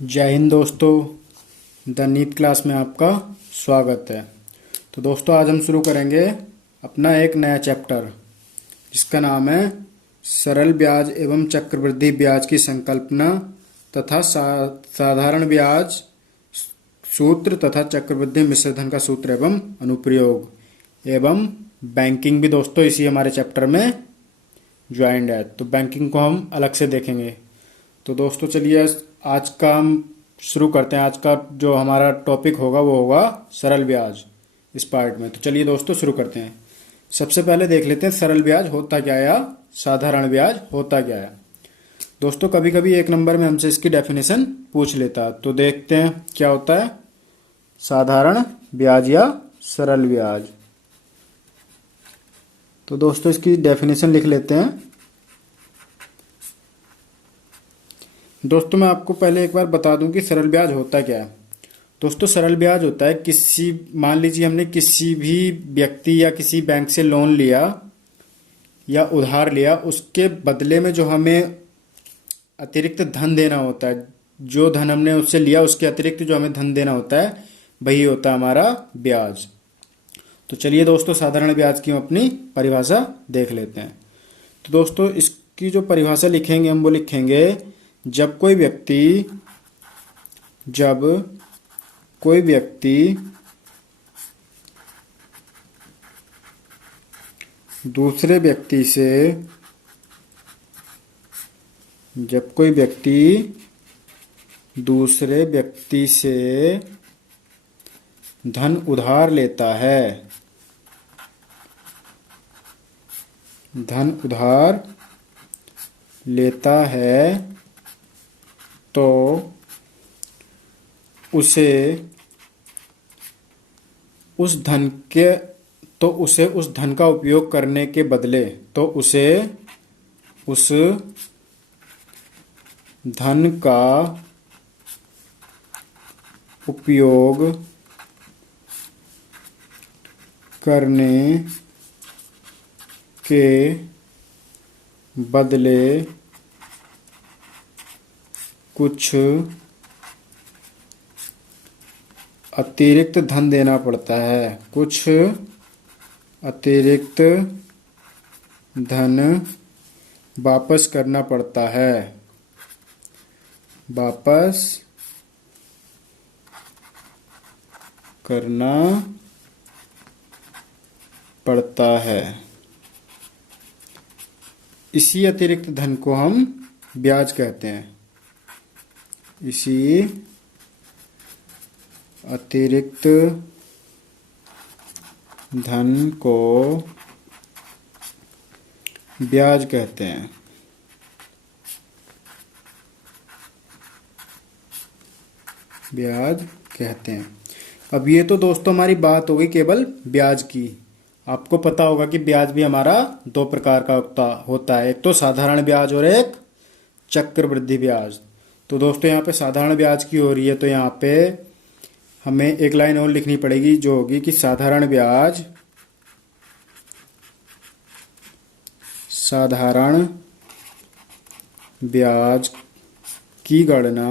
जय हिंद दोस्तों। The NEET class में आपका स्वागत है। तो दोस्तों आज हम शुरू करेंगे अपना एक नया चैप्टर जिसका नाम है सरल ब्याज एवं चक्रवृद्धि ब्याज की संकल्पना तथा साधारण ब्याज सूत्र तथा चक्रवृद्धि मिश्र धन का सूत्र एवं अनुप्रयोग एवं बैंकिंग भी दोस्तों इसी हमारे चैप्टर में ज्वाइंट है। तो बैंकिंग को हम अलग से देखेंगे। तो दोस्तों चलिए आज का हम शुरू करते हैं। आज का जो हमारा टॉपिक होगा वो होगा सरल ब्याज इस पार्ट में। तो चलिए दोस्तों शुरू करते हैं। सबसे पहले देख लेते हैं सरल ब्याज होता क्या है या साधारण ब्याज होता क्या है। दोस्तों कभी कभी एक नंबर में हमसे इसकी डेफिनेशन पूछ लेता है, तो देखते हैं क्या होता है साधारण ब्याज या सरल ब्याज। तो दोस्तों इसकी डेफिनेशन लिख लेते हैं। दोस्तों मैं आपको पहले एक बार बता दूं कि सरल ब्याज होता क्या है। दोस्तों सरल ब्याज होता है मान लीजिए हमने किसी भी व्यक्ति या किसी बैंक से लोन लिया या उधार लिया, उसके बदले में जो हमें अतिरिक्त धन देना होता है, जो धन हमने उससे लिया उसके अतिरिक्त जो हमें धन देना होता है वही होता है हमारा ब्याज। तो चलिए दोस्तों साधारण ब्याज की हम अपनी परिभाषा देख लेते हैं। तो दोस्तों इसकी जो परिभाषा लिखेंगे हम वो लिखेंगे जब कोई व्यक्ति दूसरे व्यक्ति से धन उधार लेता है तो उसे उस धन का उपयोग करने के बदले उस धन का उपयोग करने के बदले कुछ अतिरिक्त धन देना पड़ता है, कुछ अतिरिक्त धन वापस करना पड़ता है, वापस करना पड़ता है। इसी अतिरिक्त धन को हम ब्याज कहते हैं। इसी अतिरिक्त धन को ब्याज कहते हैं। अब ये तो दोस्तों हमारी बात हो गई केवल ब्याज की। आपको पता होगा कि ब्याज भी हमारा दो प्रकार का होता है, एक तो साधारण ब्याज और एक चक्रवृद्धि ब्याज। तो दोस्तों यहाँ पे साधारण ब्याज की हो रही है, तो यहाँ पे हमें एक लाइन और लिखनी पड़ेगी जो होगी कि साधारण ब्याज की गणना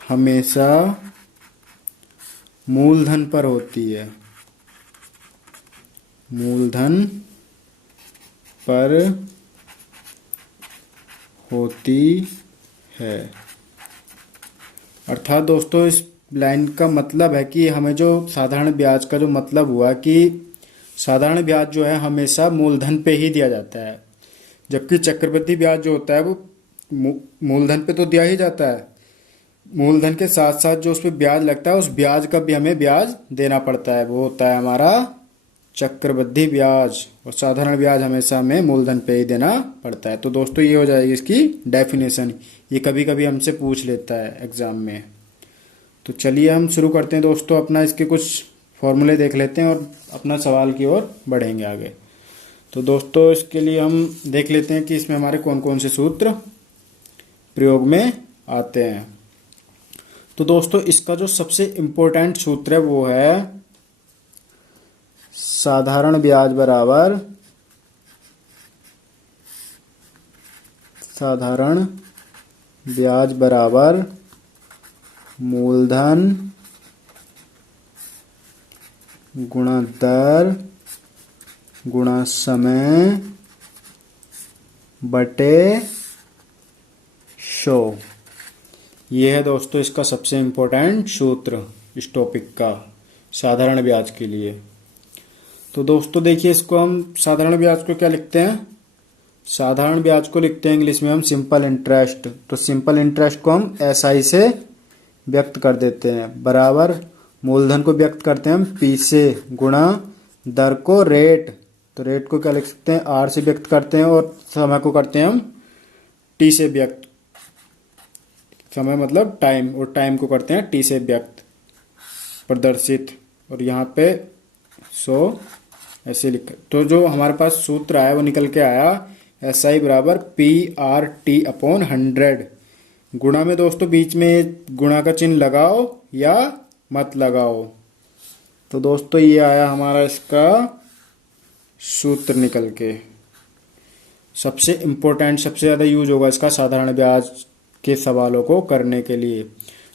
हमेशा मूलधन पर होती है, मूलधन पर होती है। अर्थात दोस्तों इस लाइन का मतलब है कि हमें जो साधारण ब्याज का जो मतलब हुआ कि साधारण ब्याज जो है हमेशा मूलधन पे ही दिया जाता है, जबकि चक्रवृद्धि ब्याज जो होता है वो मूलधन पे तो दिया ही जाता है, मूलधन के साथ साथ जो उस पर ब्याज लगता है उस ब्याज का भी हमें ब्याज देना पड़ता है, वो होता है हमारा चक्रवृद्धि ब्याज। और साधारण ब्याज हमेशा हमें मूलधन पे ही देना पड़ता है। तो दोस्तों ये हो जाएगी इसकी डेफिनेशन। ये कभी कभी हमसे पूछ लेता है एग्जाम में। तो चलिए हम शुरू करते हैं दोस्तों अपना इसके कुछ फॉर्मूले देख लेते हैं और अपना सवाल की ओर बढ़ेंगे आगे। तो दोस्तों इसके लिए हम देख लेते हैं कि इसमें हमारे कौन कौन से सूत्र प्रयोग में आते हैं। तो दोस्तों इसका जो सबसे इम्पोर्टेंट सूत्र है वो है साधारण ब्याज बराबर साधारण ब्याज बराबर मूलधन गुणा दर गुणा समय बटे 100। ये है दोस्तों इसका सबसे इम्पोर्टेंट सूत्र इस टॉपिक का, साधारण ब्याज के लिए। तो दोस्तों देखिए, इसको हम साधारण ब्याज को क्या लिखते हैं? साधारण ब्याज को लिखते हैं इंग्लिश में हम सिंपल इंटरेस्ट। तो सिंपल इंटरेस्ट को हम एसआई से व्यक्त कर देते हैं, बराबर मूलधन को व्यक्त करते हैं हम पी से, गुणा दर को रेट, तो रेट को क्या लिख सकते हैं? आर से व्यक्त करते हैं, और समय को करते हैं हम टी से व्यक्त। समय मतलब टाइम, और टाइम को करते हैं टी से व्यक्त प्रदर्शित, और यहाँ पे 100 ऐसे लिखा। तो जो हमारे पास सूत्र आया वो निकल के आया SI बराबर PRT/100। गुणा में दोस्तों बीच में गुणा का चिन्ह लगाओ या मत लगाओ। तो दोस्तों ये आया हमारा इसका सूत्र निकल के। सबसे इम्पोर्टेंट, सबसे ज़्यादा यूज होगा इसका साधारण ब्याज के सवालों को करने के लिए।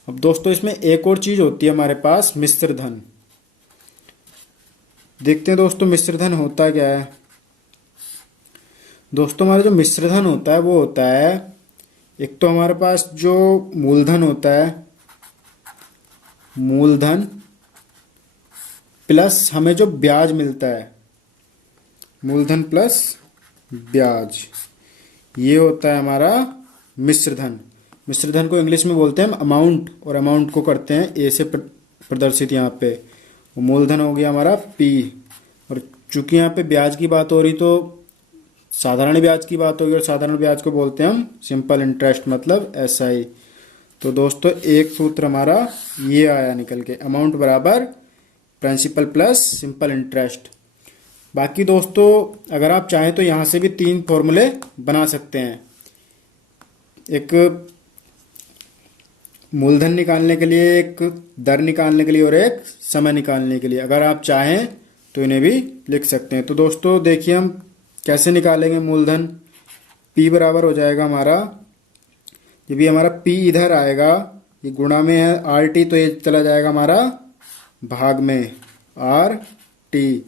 अब दोस्तों इसमें एक और चीज़ होती है हमारे पास, मिश्र धन। देखते हैं दोस्तों मिश्र धन होता क्या है। दोस्तों हमारा जो मिश्र धन होता है वो होता है, एक तो हमारे पास जो मूलधन होता है, मूलधन प्लस हमें जो ब्याज मिलता है, मूलधन प्लस ब्याज, ये होता है हमारा मिश्र धन। मिश्र धन को इंग्लिश में बोलते हैं हम अमाउंट, और अमाउंट को करते हैं ए से प्रदर्शित यहाँ पे। मूलधन हो गया हमारा पी, और चूंकि यहाँ पे ब्याज की बात हो रही तो साधारण ब्याज की बात होगी, और साधारण ब्याज को बोलते हैं हम सिंपल इंटरेस्ट मतलब SI। तो दोस्तों एक सूत्र हमारा ये आया निकल के, अमाउंट बराबर प्रिंसिपल प्लस सिंपल इंटरेस्ट। बाकी दोस्तों अगर आप चाहें तो यहाँ से भी 3 फॉर्मूले बना सकते हैं, एक मूलधन निकालने के लिए, एक दर निकालने के लिए, और एक समय निकालने के लिए। अगर आप चाहें तो इन्हें भी लिख सकते हैं। तो दोस्तों देखिए हम कैसे निकालेंगे मूलधन। P बराबर हो जाएगा हमारा, जब भी हमारा P इधर आएगा, ये गुणा में है RT, तो ये चला जाएगा हमारा भाग में RT,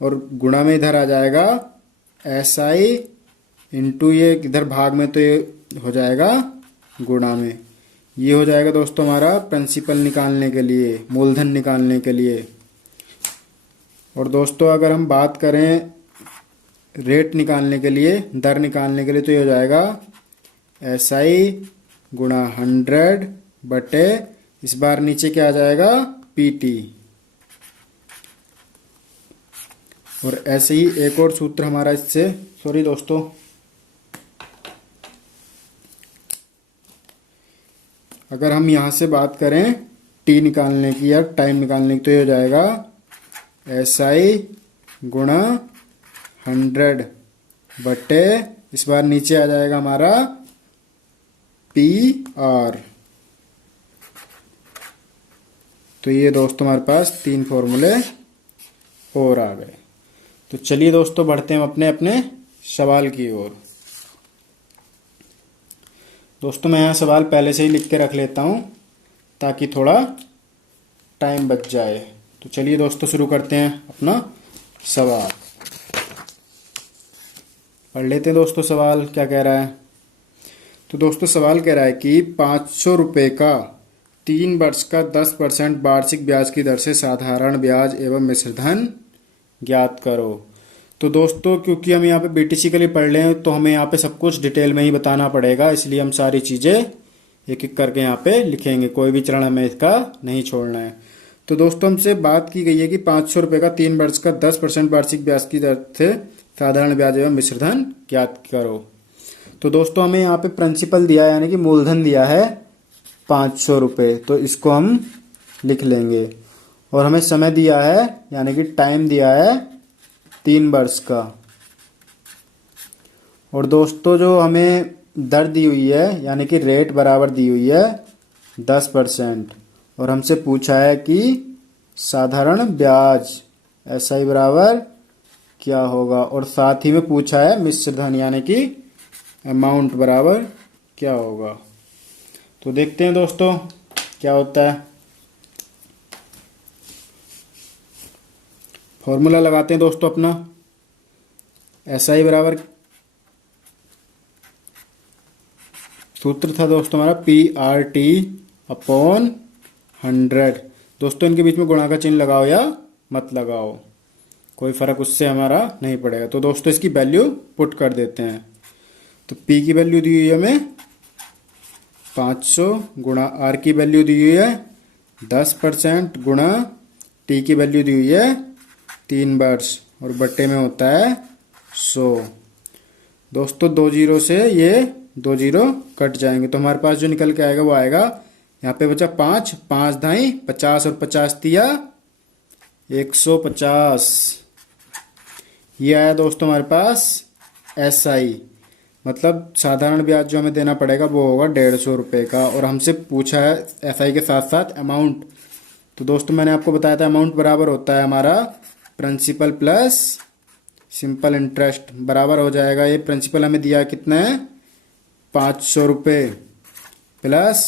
और गुणा में इधर आ जाएगा SI इंटू ये इधर भाग में, तो ये हो जाएगा गुणा में। ये हो जाएगा दोस्तों हमारा प्रिंसिपल निकालने के लिए, मूलधन निकालने के लिए। और दोस्तों अगर हम बात करें रेट निकालने के लिए, दर निकालने के लिए, तो ये हो जाएगा SI गुणा 100 बटे, इस बार नीचे क्या आ जाएगा PT। और ऐसे ही एक और सूत्र हमारा इससे, सॉरी दोस्तों, अगर हम यहाँ से बात करें T निकालने की या टाइम निकालने की, तो ये हो जाएगा SI गुणा 100 बटे, इस बार नीचे आ जाएगा हमारा PR। तो ये दोस्तों हमारे पास 3 फॉर्मूले और आ गए। तो चलिए दोस्तों बढ़ते हैं अपने अपने सवाल की ओर। दोस्तों मैं यहाँ सवाल पहले से ही लिख के रख लेता हूँ ताकि थोड़ा टाइम बच जाए। तो चलिए दोस्तों शुरू करते हैं अपना सवाल। पढ़ लेते हैं दोस्तों सवाल क्या कह रहा है। तो दोस्तों सवाल कह रहा है कि 500 रुपये का 3 वर्ष का 10% वार्षिक ब्याज की दर से साधारण ब्याज एवं मिश्र धन ज्ञात करो। तो दोस्तों क्योंकि हम यहाँ पे BTC के लिए पढ़ रहे हैं तो हमें यहाँ पे सब कुछ डिटेल में ही बताना पड़ेगा, इसलिए हम सारी चीज़ें एक एक करके यहाँ पे लिखेंगे, कोई भी चरण हमें इसका नहीं छोड़ना है। तो दोस्तों हमसे बात की गई है कि 500 रुपये का 3 वर्ष का 10% वार्षिक ब्याज की दर से साधारण ब्याज एवं मिश्र धन ज्ञात करो। तो दोस्तों हमें यहाँ पे प्रिंसिपल दिया है, यानी कि मूलधन दिया है 500 रुपये, तो इसको हम लिख लेंगे। और हमें समय दिया है यानी कि टाइम दिया है 3 वर्ष का। और दोस्तों जो हमें दर दी हुई है यानी कि रेट बराबर दी हुई है 10%, और हमसे पूछा है कि साधारण ब्याज SI बराबर क्या होगा, और साथ ही में पूछा है मिश्र धन यानी कि अमाउंट बराबर क्या होगा। तो देखते हैं दोस्तों क्या होता है। फॉर्मूला लगाते हैं दोस्तों अपना। SI बराबर सूत्र था दोस्तों हमारा PRT अपॉन 100। दोस्तों इनके बीच में गुणा का चिन्ह लगाओ या मत लगाओ, कोई फर्क उससे हमारा नहीं पड़ेगा। तो दोस्तों इसकी वैल्यू पुट कर देते हैं। तो P की वैल्यू दी हुई है हमें 500 गुणा R की वैल्यू दी हुई है 10% गुणा T की वैल्यू दी हुई है 3 वर्ष और बट्टे में होता है 100। दोस्तों 2 जीरो से ये 2 जीरो कट जाएंगे तो हमारे पास जो निकल के आएगा वो आएगा, यहाँ पे बचा 5, 5 ढाई 50 और 50 दिया 150। ये आया दोस्तों हमारे पास SI, मतलब साधारण ब्याज जो हमें देना पड़ेगा वो होगा 150 रुपये का। और हमसे पूछा है SI के साथ साथ अमाउंट। तो दोस्तों मैंने आपको बताया था अमाउंट बराबर होता है हमारा प्रिंसिपल प्लस सिंपल इंटरेस्ट, बराबर हो जाएगा। ये प्रिंसिपल हमें दिया कितना है 500 रुपये प्लस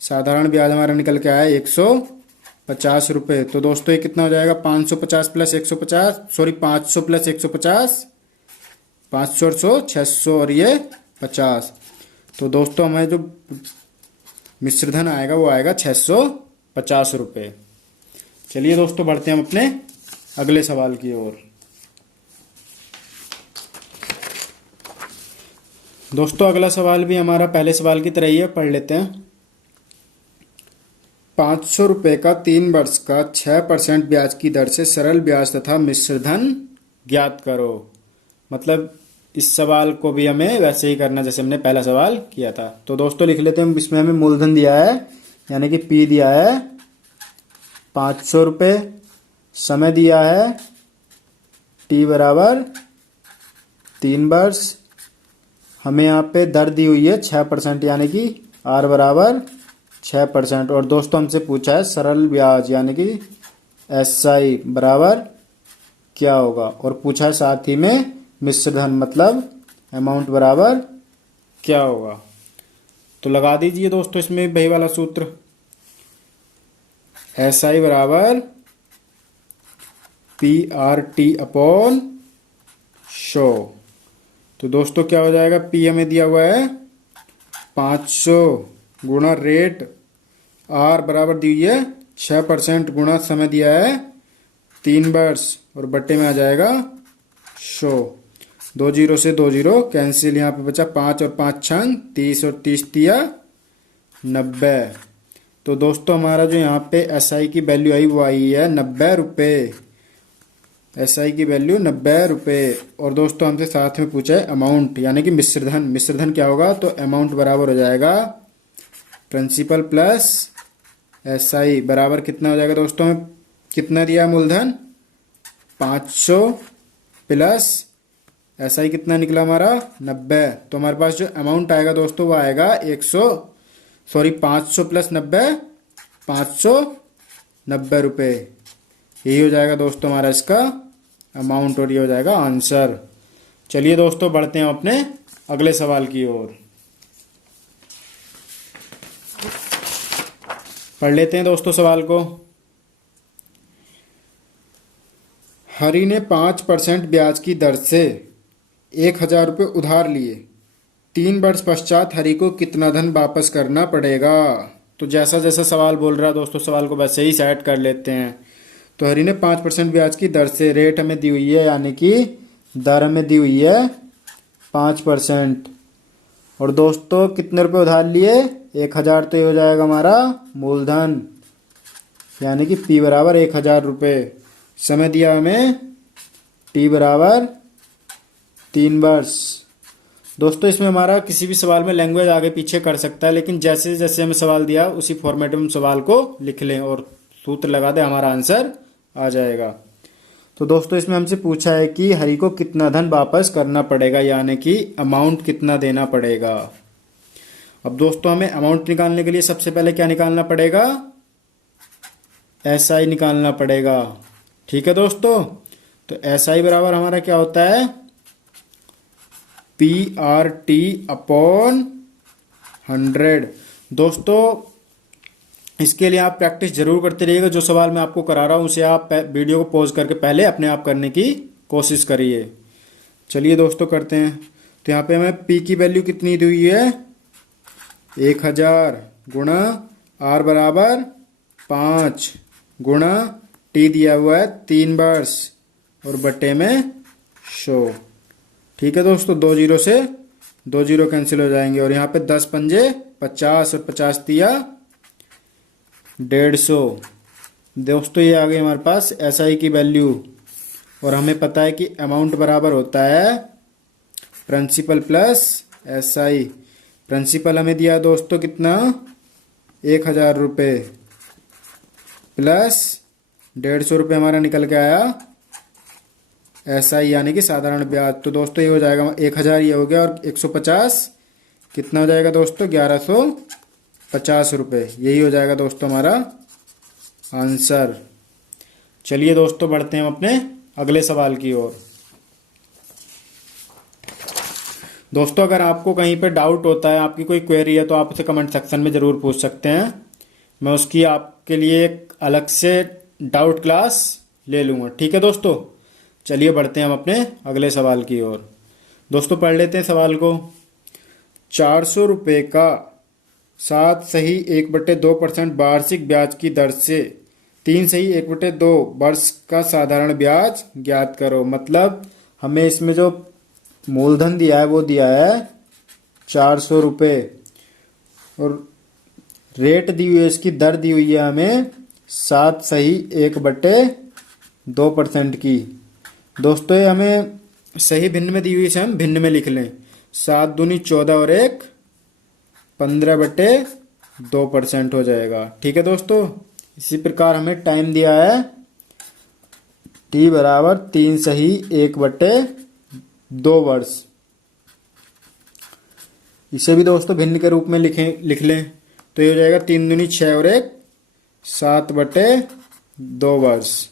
साधारण ब्याज हमारा निकल के आया 150 रुपये। तो दोस्तों ये कितना हो जाएगा 550 प्लस 150, सॉरी 500 प्लस 150, 500 और 100 600 और ये 50। तो दोस्तों हमें जो मिश्रधन आएगा वो आएगा 650 रुपये। चलिए दोस्तों बढ़ते हैं हम अपने अगले सवाल की ओर। दोस्तों अगला सवाल भी हमारा पहले सवाल की तरह ही है, पढ़ लेते हैं। 500 रुपये का 3 वर्ष का 6% ब्याज की दर से सरल ब्याज तथा मिश्रधन ज्ञात करो। मतलब इस सवाल को भी हमें वैसे ही करना जैसे हमने पहला सवाल किया था। तो दोस्तों लिख लेते हैं, इसमें हमें मूलधन दिया है यानी कि P दिया है 500 रुपये, समय दिया है T बराबर 3 वर्ष, हमें यहाँ पे दर दी हुई है 6% यानी कि R बराबर 6%। और दोस्तों हमसे पूछा है सरल ब्याज यानी कि SI बराबर क्या होगा, और पूछा है साथ ही में मिश्रधन मतलब अमाउंट बराबर क्या होगा। तो लगा दीजिए दोस्तों इसमें वही वाला सूत्र, SI बराबर PRT अपॉन 100। तो दोस्तों क्या हो जाएगा, P हमें दिया हुआ है 500 गुणा रेट, R बराबर दी हुई है 6% गुणा समय दिया है 3 वर्ष और बट्टे में आ जाएगा 100। 2 जीरो से 2 जीरो कैंसिल, यहाँ पे बचा 5 और 5 छंग 30 और 30 दिया 90। तो दोस्तों हमारा जो यहाँ पे SI की वैल्यू आई वो आई है 90 रुपये। SI की वैल्यू 90 रुपये। और दोस्तों हमसे साथ में पूछा है अमाउंट यानी कि मिश्रधन। मिश्रधन क्या होगा, तो अमाउंट बराबर हो जाएगा प्रिंसिपल प्लस SI बराबर कितना हो जाएगा दोस्तों, हमें कितना दिया मूलधन 500 प्लस SI कितना निकला हमारा 90। तो हमारे पास जो अमाउंट आएगा दोस्तों वो आएगा 500 प्लस 90 590 रुपये। यही हो जाएगा दोस्तों हमारा इसका अमाउंट और ये हो जाएगा आंसर। चलिए दोस्तों बढ़ते हैं अपने अगले सवाल की ओर। पढ़ लेते हैं दोस्तों सवाल को। हरि ने 5% ब्याज की दर से 1000 रुपये उधार लिए, 3 वर्ष पश्चात हरि को कितना धन वापस करना पड़ेगा। तो जैसा जैसा सवाल बोल रहा है दोस्तों सवाल को वैसे ही सेट कर लेते हैं। तो हरि ने 5% ब्याज की दर से, रेट हमें दी हुई है यानी कि दर हमें दी हुई है 5%। और दोस्तों कितने रुपए उधार लिए 1000। तो ये हो जाएगा हमारा मूलधन यानी कि P बराबर 1000 रुपये। समय दिया हमें T बराबर 3 वर्ष। दोस्तों इसमें हमारा किसी भी सवाल में लैंग्वेज आगे पीछे कर सकता है, लेकिन जैसे जैसे हमें सवाल दिया उसी फॉर्मेट में हम सवाल को लिख लें और सूत्र लगा दें, हमारा आंसर आ जाएगा। तो दोस्तों इसमें हमसे पूछा है कि हरि को कितना धन वापस करना पड़ेगा यानी कि अमाउंट कितना देना पड़ेगा। अब दोस्तों हमें अमाउंट निकालने के लिए सबसे पहले क्या निकालना पड़ेगा, SI निकालना पड़ेगा। ठीक है दोस्तों, तो SI बराबर हमारा क्या होता है PRT अपॉन 100। दोस्तों इसके लिए आप प्रैक्टिस जरूर करते रहिएगा। जो सवाल मैं आपको करा रहा हूँ उसे आप वीडियो को पॉज करके पहले अपने आप करने की कोशिश करिए। चलिए दोस्तों करते हैं। तो यहाँ पे हमें P की वैल्यू कितनी दी हुई है, 1000 गुणा R बराबर 5 गुणा T दिया हुआ है 3 वर्ष और बटे में 100। ठीक है दोस्तों, 2 जीरो से 2 जीरो कैंसिल हो जाएंगे और यहाँ पे 10 पंजे 50 और 50 दिया 150। दोस्तों ये आ गई हमारे पास SI की वैल्यू और हमें पता है कि अमाउंट बराबर होता है प्रिंसिपल प्लस SI। प्रिंसिपल हमें दिया दोस्तों कितना, 1000 रुपये प्लस 150 रुपये हमारा निकल के आया SI यानी कि साधारण ब्याज। तो दोस्तों ये हो जाएगा 1000 ये हो गया और 150 कितना हो जाएगा दोस्तों, 1150 रुपये। यही हो जाएगा दोस्तों हमारा आंसर। चलिए दोस्तों बढ़ते हैं हम अपने अगले सवाल की ओर। दोस्तों अगर आपको कहीं पे डाउट होता है, आपकी कोई क्वेरी है, तो आप उसे कमेंट सेक्शन में ज़रूर पूछ सकते हैं। मैं उसकी आपके लिए एक अलग से डाउट क्लास ले लूँगा। ठीक है दोस्तों, चलिए बढ़ते हैं हम अपने अगले सवाल की ओर। दोस्तों पढ़ लेते हैं सवाल को। 400 रुपये का 7 सही 1/2% वार्षिक ब्याज की दर से 3 सही 1/2 वर्ष का साधारण ब्याज ज्ञात करो। मतलब हमें इसमें जो मूलधन दिया है वो दिया है 400 रुपये और रेट दी हुई है, इसकी दर दी हुई है हमें 7 सही 1/2% की। दोस्तों ये हमें सही भिन्न में दी हुई है, हम भिन्न में लिख लें। 7 दूनी 14 और 1 15/2% हो जाएगा। ठीक है दोस्तों, इसी प्रकार हमें टाइम दिया है T बराबर 3 सही 1/2 वर्ष। इसे भी दोस्तों भिन्न के रूप में लिख लें तो ये हो जाएगा 3 दूनी 6 और 1 7/2 वर्ष।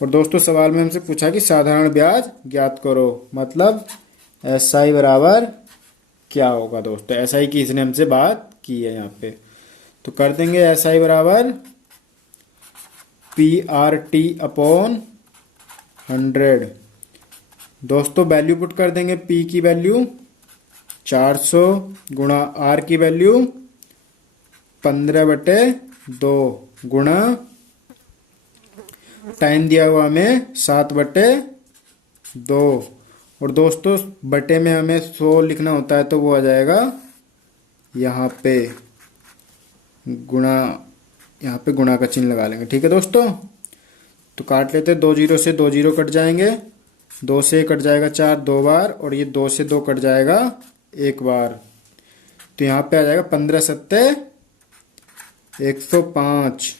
और दोस्तों सवाल में हमसे पूछा कि साधारण ब्याज ज्ञात करो, मतलब SI बराबर क्या होगा। दोस्तों SI की इसने हमसे बात की है यहाँ पे, तो कर देंगे SI बराबर PRT अपॉन 100। दोस्तों वैल्यू पुट कर देंगे, P की वैल्यू 400 गुणा R की वैल्यू 15/2 गुणा टाइम दिया हुआ हमें 7/2 और दोस्तों बटे में हमें 100 लिखना होता है तो वो आ जाएगा यहाँ पे गुणा, यहाँ पे गुणा का चिन्ह लगा लेंगे। ठीक है दोस्तों, तो काट लेते हैं। 2 जीरो से 2 जीरो कट जाएंगे, 2 से कट जाएगा 4 2 बार और ये 2 से 2 कट जाएगा 1 बार। तो यहाँ पे आ जाएगा 15 सत्ते 105।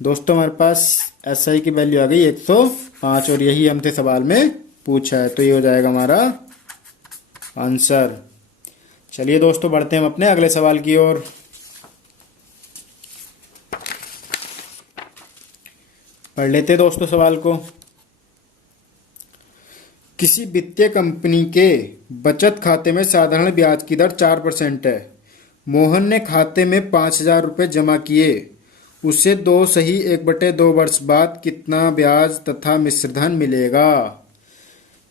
दोस्तों हमारे पास SI की वैल्यू आ गई 105 और यही हमसे सवाल में पूछा है, तो ये हो जाएगा हमारा आंसर। चलिए दोस्तों बढ़ते हैं हम अपने अगले सवाल की ओर। पढ़ लेते हैं दोस्तों सवाल को। किसी वित्तीय कंपनी के बचत खाते में साधारण ब्याज की दर 4% है। मोहन ने खाते में 5000 रुपये जमा किए, उसे 2 सही 1/2 वर्ष बाद कितना ब्याज तथा मिश्रधन मिलेगा।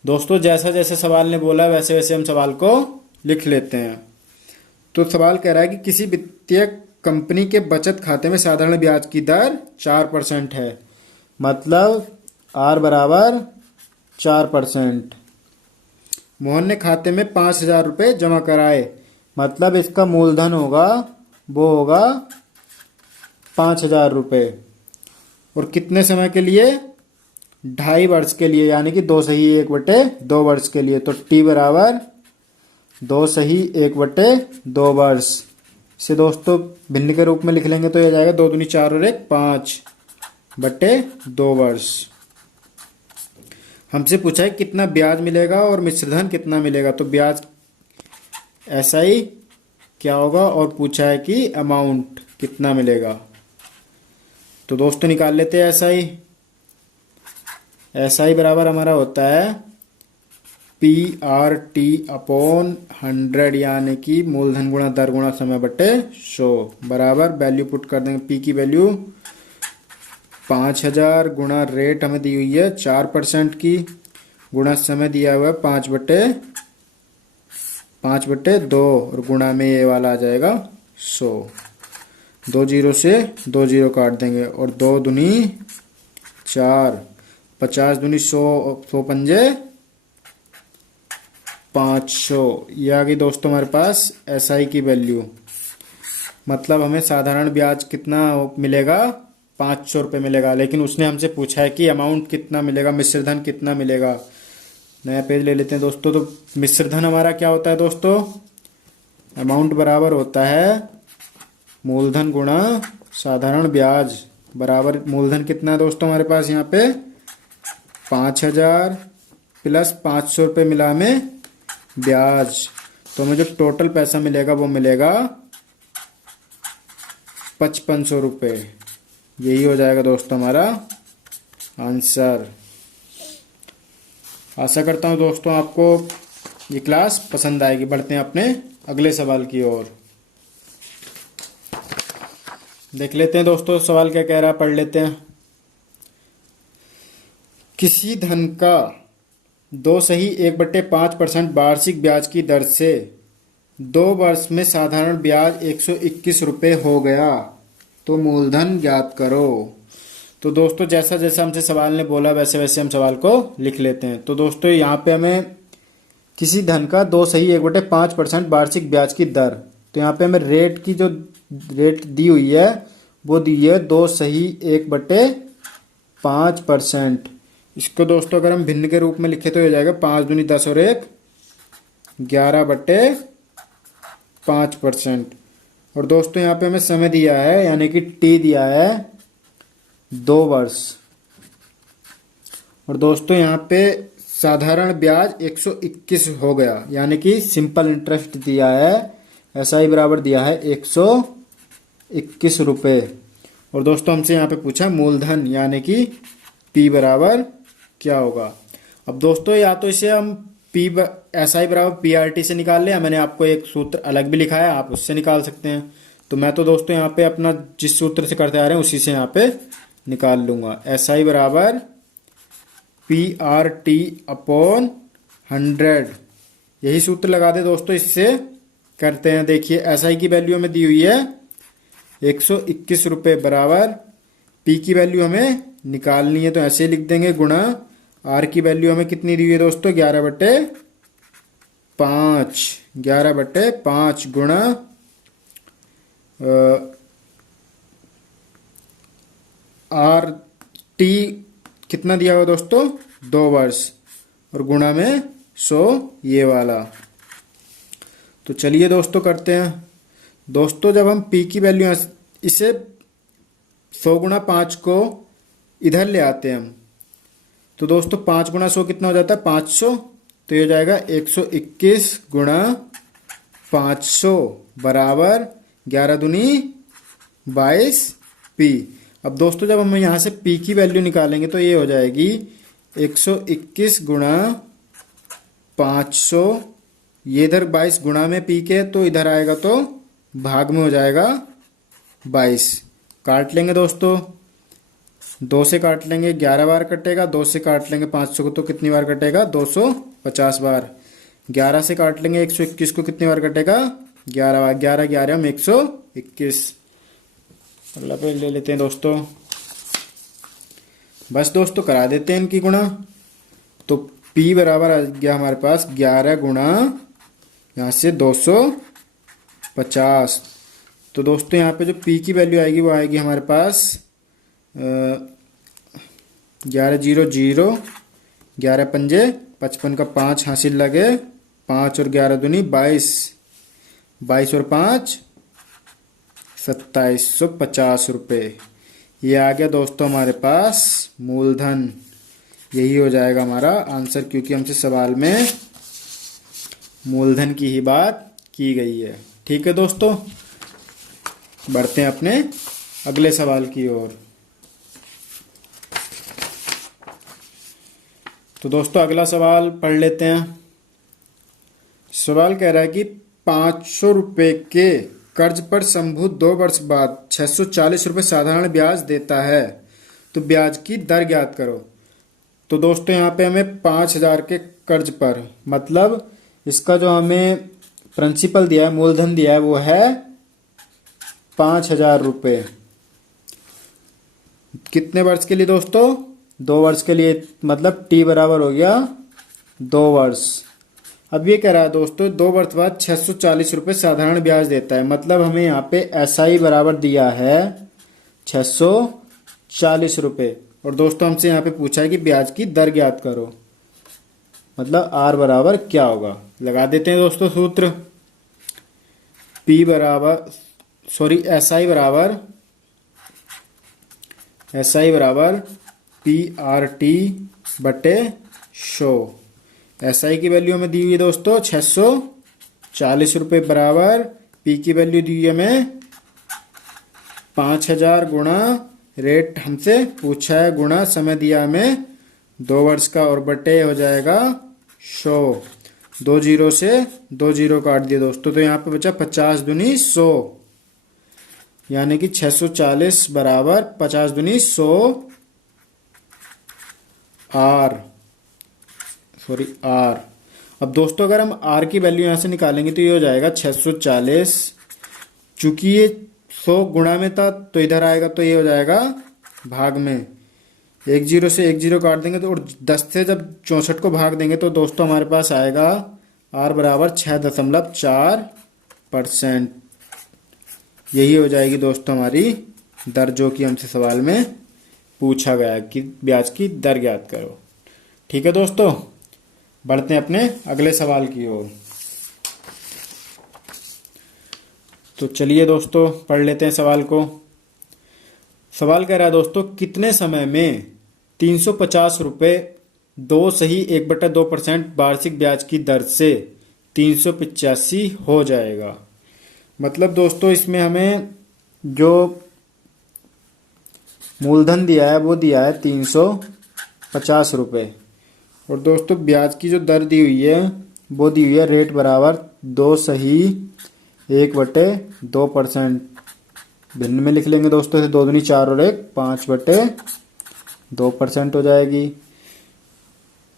दोस्तों जैसा जैसे सवाल ने बोला वैसे वैसे हम सवाल को लिख लेते हैं। तो सवाल कह रहा है कि किसी वित्तीय कंपनी के बचत खाते में साधारण ब्याज की दर 4% है, मतलब R बराबर 4%। मोहन ने खाते में 5000 रुपये जमा कराए, मतलब इसका मूलधन होगा वो होगा 5000 रुपये और कितने समय के लिए, 2.5 वर्ष के लिए, यानी कि 2 सही 1/2 वर्ष के लिए। तो T बराबर 2 सही 1/2 वर्ष। इसे दोस्तों भिन्न के रूप में लिख लेंगे तो यह जाएगा 2 दूनी 4 और 1 5/2 वर्ष। हमसे पूछा है कितना ब्याज मिलेगा और मिश्रधन कितना मिलेगा, तो ब्याज SI क्या होगा और पूछा है कि अमाउंट कितना मिलेगा। तो दोस्तों निकाल लेते हैं SI। SI बराबर हमारा होता है PRT अपॉन 100 यानी कि मूलधन गुणा दर गुणा समय बटे 100 बराबर वैल्यू पुट कर देंगे। पी की वैल्यू 5000 गुणा रेट हमें दी हुई है 4% की, गुणा समय दिया हुआ है 5/2 और गुणा में ये वाला आ जाएगा 100। 2 जीरो से 2 जीरो काट देंगे और 2 दूनी 4, 50 दूनी 100, 100 पंजे 500। ये आ गई दोस्तों हमारे पास SI की वैल्यू। मतलब हमें साधारण ब्याज कितना मिलेगा, 500 रुपये मिलेगा। लेकिन उसने हमसे पूछा है कि अमाउंट कितना मिलेगा, मिश्र धन कितना मिलेगा। नया पेज ले लेते हैं दोस्तों। तो मिश्र धन हमारा क्या होता है दोस्तों, अमाउंट बराबर होता है मूलधन गुणा साधारण ब्याज बराबर मूलधन कितना है दोस्तों हमारे पास यहाँ पे 5000 प्लस 500 रुपये मिला हमें ब्याज। तो हमें जो टोटल पैसा मिलेगा वो मिलेगा 5500 रुपये। यही हो जाएगा दोस्तों हमारा आंसर। आशा करता हूँ दोस्तों आपको ये क्लास पसंद आएगी। बढ़ते हैं अपने अगले सवाल की ओर। देख लेते हैं दोस्तों सवाल क्या कह रहा है, पढ़ लेते हैं। किसी धन का 2.1/5% वार्षिक ब्याज की दर से 2 वर्ष में साधारण ब्याज 121 रुपये हो गया, तो मूलधन ज्ञात करो। तो दोस्तों जैसा जैसा हमसे सवाल ने बोला वैसे वैसे हम सवाल को लिख लेते हैं। तो दोस्तों यहाँ पे हमें किसी धन का 2.1/5% वार्षिक ब्याज की दर, तो यहाँ पे हमें रेट की जो रेट दी हुई है वो दी है 2.1/5%। इसको दोस्तों अगर हम भिन्न के रूप में लिखे तो हो जाएगा 5 दूनी 10 और 1 11/5%। और दोस्तों यहाँ पे हमें समय दिया है यानी कि T दिया है 2 वर्ष। और दोस्तों यहाँ पे साधारण ब्याज 121 हो गया यानी कि सिंपल इंटरेस्ट दिया है, SI बराबर दिया है 121 रुपये। और दोस्तों हमसे यहाँ पे पूछा मूलधन यानी कि P बराबर क्या होगा। अब दोस्तों या तो इसे हम SI बराबर PRT से निकाल ले, मैंने आपको एक सूत्र अलग भी लिखा है, आप उससे निकाल सकते हैं। तो मैं तो दोस्तों यहाँ पे अपना जिस सूत्र से करते आ रहे हैं उसी से यहाँ पे निकाल लूंगा। SI बराबर PRT अपॉन 100, यही सूत्र लगा दे दोस्तों, इससे करते हैं। देखिए SI की वैल्यू हमें दी हुई है 121 रुपये बराबर P की वैल्यू हमें निकालनी है तो ऐसे लिख देंगे गुणा R की वैल्यू हमें कितनी दी हुई है दोस्तों 11/5 गुणा RT कितना दिया हुआ दोस्तों 2 वर्ष और गुणा में 100 ये वाला। तो चलिए दोस्तों करते हैं। दोस्तों जब हम P की वैल्यू इसे 100 गुणा 5 को इधर ले आते हैं हम, तो दोस्तों 5 गुणा 100 कितना हो जाता है 500। तो ये हो जाएगा 121 गुणा 500 बराबर 11 दूनी 22 P। अब दोस्तों जब हम यहाँ से P की वैल्यू निकालेंगे तो ये हो जाएगी 121 गुणा 500, ये इधर 22 गुणा में P के तो इधर आएगा तो भाग में हो जाएगा 22। काट लेंगे दोस्तों, 2 से काट लेंगे 11 बार कटेगा, 2 से काट लेंगे 500 को तो कितनी बार कटेगा 250 बार। 11 से काट लेंगे 121 को कितनी बार कटेगा 11 बार। 11 11 हम 121। अगला पेज ले लेते हैं दोस्तों। बस दोस्तों करा देते हैं इनकी गुणा। तो P बराबर आ गया हमारे पास 11 गुणा यहाँ से 250। तो दोस्तों यहाँ पे जो P की वैल्यू आएगी वो आएगी हमारे पास 11 0 0, 11 पंजे 55 का 5 हासिल लगे, 5 और 11 दूनी 22, 22 और 5 2750 रुपये। ये आ गया दोस्तों हमारे पास मूलधन। यही हो जाएगा हमारा आंसर क्योंकि हमसे सवाल में मूलधन की ही बात की गई है। ठीक है दोस्तों, बढ़ते हैं अपने अगले सवाल की ओर। तो दोस्तों अगला सवाल पढ़ लेते हैं। सवाल कह रहा है कि 500 रुपए के कर्ज पर शंभू 2 वर्ष बाद 640 रुपए साधारण ब्याज देता है, तो ब्याज की दर ज्ञात करो। तो दोस्तों यहाँ पे हमें 5,000 के कर्ज पर, मतलब इसका जो हमें प्रिंसिपल दिया है, मूलधन दिया है, वो है 5,000 रुपये। कितने वर्ष के लिए दोस्तों? 2 वर्ष के लिए, मतलब टी बराबर हो गया 2 वर्ष। अब ये कह रहा है दोस्तों 2 वर्ष बाद 640 रुपये साधारण ब्याज देता है, मतलब हमें यहाँ पे एसआई बराबर दिया है 640 रुपये। और दोस्तों हमसे यहाँ पे पूछा है कि ब्याज की दर ज्ञात करो, मतलब आर बराबर क्या होगा। लगा देते हैं दोस्तों सूत्र। पी बराबर एस आई बराबर पी आर टी बटे 100। एस आई की वैल्यू हमें दी हुई है दोस्तों 640 रुपये, बराबर पी की वैल्यू दी है हमें 5,000 गुणा रेट हमसे पूछा है, गुणा समय दिया हमें 2 वर्ष का, और बटे हो जाएगा 100। 2 जीरो से 2 जीरो काट दिए दोस्तों, तो यहाँ पे बचा 50 दूनी 100, यानी कि 640 बराबर 50 दूनी 100 आर। अब दोस्तों अगर हम आर की वैल्यू यहाँ से निकालेंगे तो ये हो जाएगा 640, चूंकि ये 100 गुणा में था तो इधर आएगा, तो ये हो जाएगा भाग में। 1 जीरो से 1 जीरो काट देंगे तो, और 10 से जब 64 को भाग देंगे तो दोस्तों हमारे पास आएगा आर बराबर 6.4%। यही हो जाएगी दोस्तों हमारी दर, जो कि हमसे सवाल में पूछा गया है कि ब्याज की दर ज्ञात करो। ठीक है दोस्तों, बढ़ते हैं अपने अगले सवाल की ओर। तो चलिए दोस्तों पढ़ लेते हैं सवाल को। सवाल कह रहा है दोस्तों, कितने समय में 350 रुपये 2 वार्षिक ब्याज की दर से 385 हो जाएगा। मतलब दोस्तों इसमें हमें जो मूलधन दिया है वो दिया है 350 रुपये, और दोस्तों ब्याज की जो दर दी हुई है वो दी हुई है रेट बराबर 2/1/2%। भिन्न में लिख लेंगे दोस्तों, से 2 दूनी 4 और 1 5/2% हो जाएगी।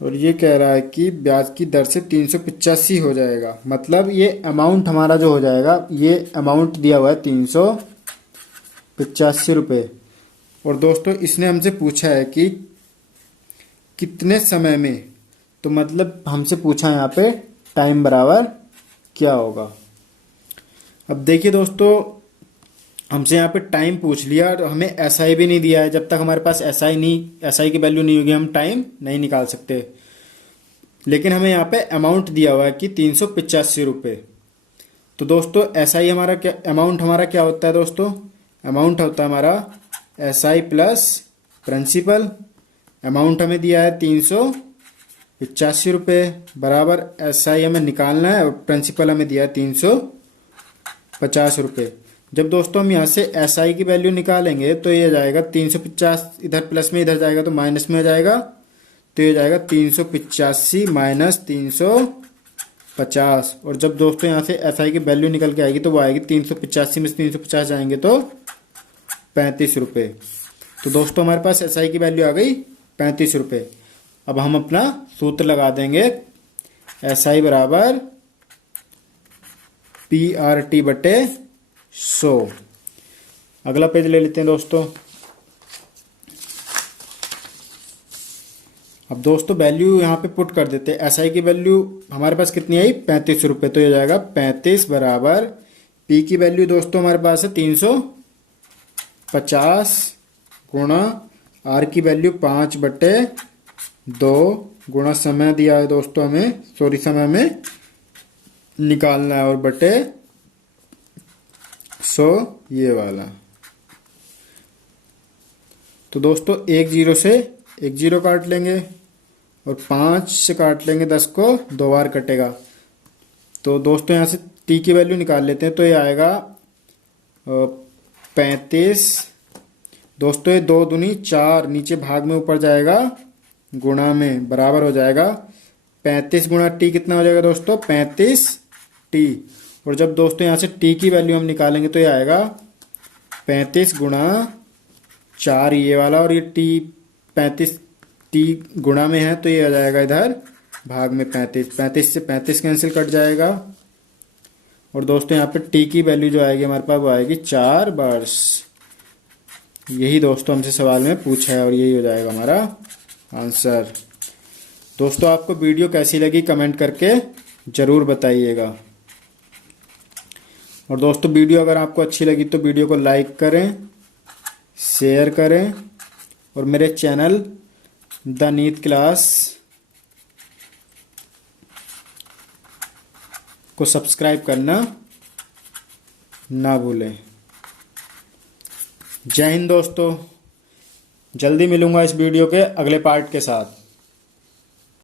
और ये कह रहा है कि ब्याज की दर से 385 हो जाएगा, मतलब ये अमाउंट हमारा जो हो जाएगा, ये अमाउंट दिया हुआ है 385 रुपये। और दोस्तों इसने हमसे पूछा है कि कितने समय में, तो मतलब हमसे पूछा है यहाँ पे टाइम बराबर क्या होगा। अब देखिए दोस्तों हमसे यहाँ पे टाइम पूछ लिया और हमें एसआई भी नहीं दिया है। जब तक हमारे पास एसआई की वैल्यू नहीं होगी हम टाइम नहीं निकाल सकते। लेकिन हमें यहाँ पे अमाउंट दिया हुआ है कि 385 रुपये। तो दोस्तों एसआई हमारा क्या, अमाउंट हमारा क्या होता है दोस्तों? अमाउंट होता है हमारा एसआई प्लस प्रिंसिपल। अमाउंट हमें दिया है 385 रुपये, बराबर एसआई हमें निकालना है और प्रिंसिपल हमें दिया है 350 रुपये। जब दोस्तों हम यहाँ से एसआई की वैल्यू निकालेंगे तो ये जाएगा 350, इधर प्लस में इधर जाएगा तो माइनस में हो जाएगा, तो ये जाएगा 385 माइनस 350। और जब दोस्तों यहाँ से एसआई की वैल्यू निकल के आएगी तो वो आएगी 385 में से 350 जाएंगे तो 35 रुपये। तो दोस्तों हमारे पास एसआई की वैल्यू आ गई 35 रुपये। अब हम अपना सूत्र लगा देंगे, एसआई बराबर PRT बटे 100। अगला पेज ले लेते हैं दोस्तों। अब दोस्तों वैल्यू यहाँ पे पुट कर देते हैं। एसआई की वैल्यू हमारे पास कितनी आई? 35 रुपये। तो ये जाएगा 35 बराबर पी की वैल्यू दोस्तों हमारे पास है 350 गुणा आर की वैल्यू 5/2 गुणा समय दिया है दोस्तों हमें, समय में निकालना है, और बटे 100 ये वाला। तो दोस्तों 1 जीरो से 1 जीरो काट लेंगे और 5 से काट लेंगे 10 को 2 बार कटेगा। तो दोस्तों यहाँ से टी की वैल्यू निकाल लेते हैं, तो ये आएगा 35। दोस्तों ये 2 दूनी 4, नीचे भाग में ऊपर जाएगा गुणा में, बराबर हो जाएगा 35 गुणा टी कितना हो जाएगा दोस्तों, 35 टी। और जब दोस्तों यहाँ से टी की वैल्यू हम निकालेंगे तो ये आएगा 35 गुणा 4 ये वाला, और ये टी 35 टी गुणा में है तो ये आ जाएगा इधर भाग में 35। 35 से 35 कैंसिल कट जाएगा। और दोस्तों यहाँ पे टी की वैल्यू जो आएगी हमारे पास वो आएगी 4 वर्ष। यही दोस्तों हमसे सवाल में पूछा है और यही हो जाएगा हमारा आंसर। दोस्तों आपको वीडियो कैसी लगी कमेंट करके ज़रूर बताइएगा। और दोस्तों वीडियो अगर आपको अच्छी लगी तो वीडियो को लाइक करें, शेयर करें और मेरे चैनल द नीट क्लास को सब्सक्राइब करना ना भूलें। जय हिंद दोस्तों, जल्दी मिलूंगा इस वीडियो के अगले पार्ट के साथ।